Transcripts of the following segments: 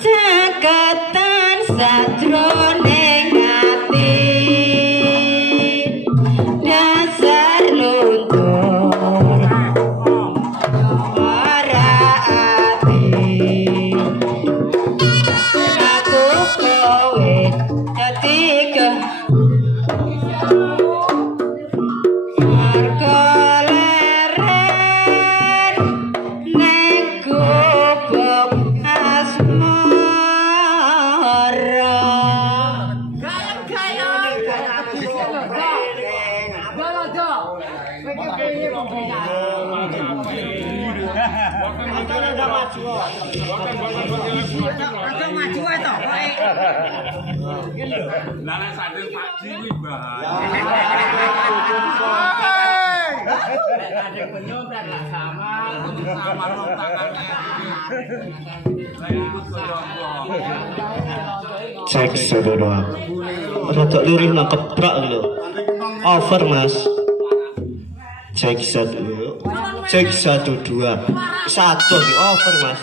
Caketan sajroning ati dasar luntur ora ati aku kowe ketiga marga leren nek gubuk Cek satu dua. Rotok lirih nak keprak gitu. Over mas. Cek satu. Cek 1 2 1 di over mas.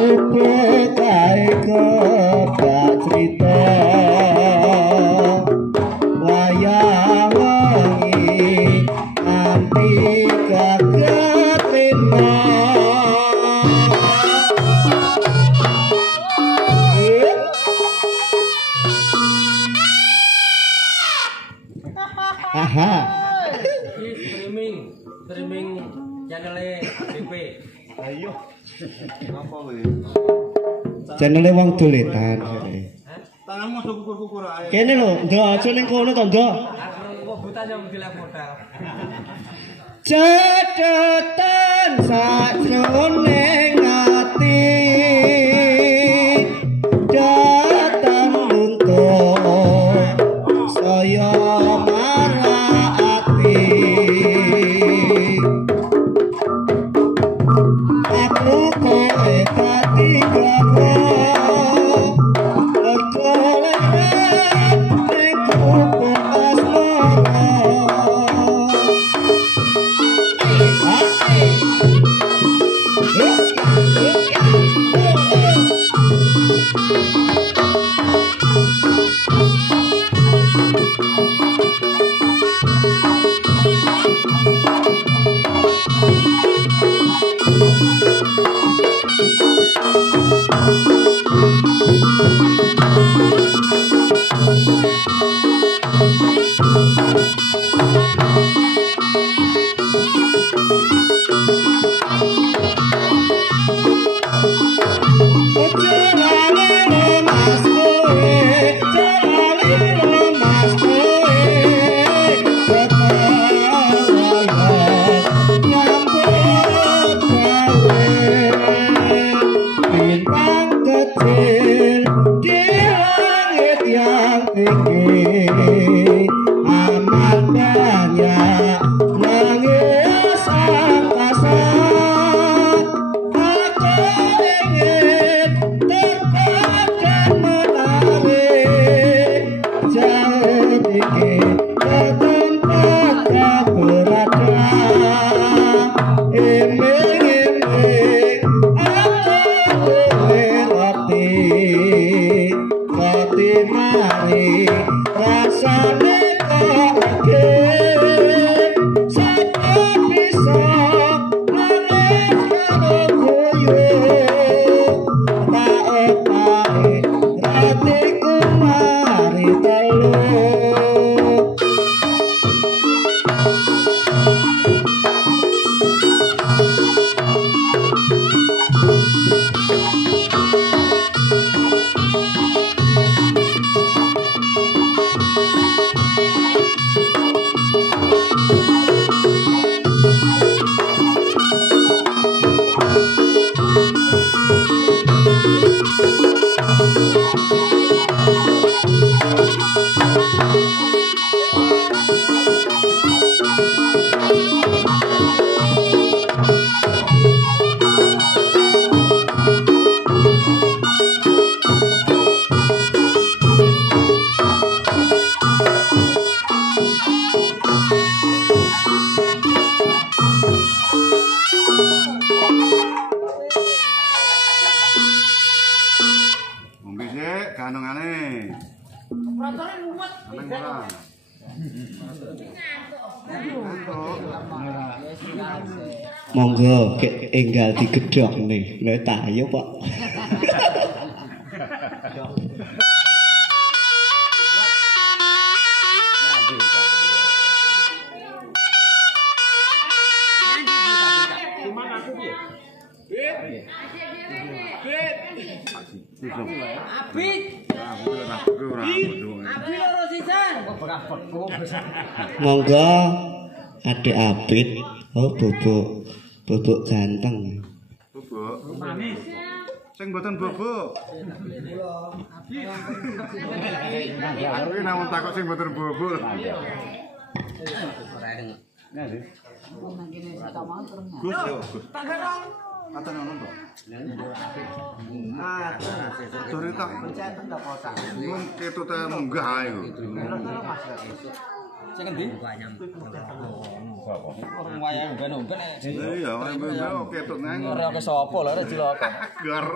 Bubuk kae kebak cerita wayang wengi nganti kagetina. Aha. Streaming channel BP. Ayo. Apa kuwi? Channele wong doletan. Tanganmu aja kukur-kukur ae. Kene lho, ndok aja ning kono to, ndok. Aku buta yang dilek modal. Cedetan sajroning ati datang luntur saya marati aku kowe dadi gawa legolen ning kubuk asmara. Monggo enggal digedhok nih, lha tak ayo Pak. Monggo Adik Abid, oh bubuk ganteng. Bubuk. Sing mboten bubuk. Aku ki namung takok sing mboten bubuk. Gus yo, Gus. Aten ono to. Dore tak. Mun ketute munggah ae. Sing endi? Orang wayang ben-ben. Iya, ketok nang. Ora ke sapa lho, ora cilaka. Gar.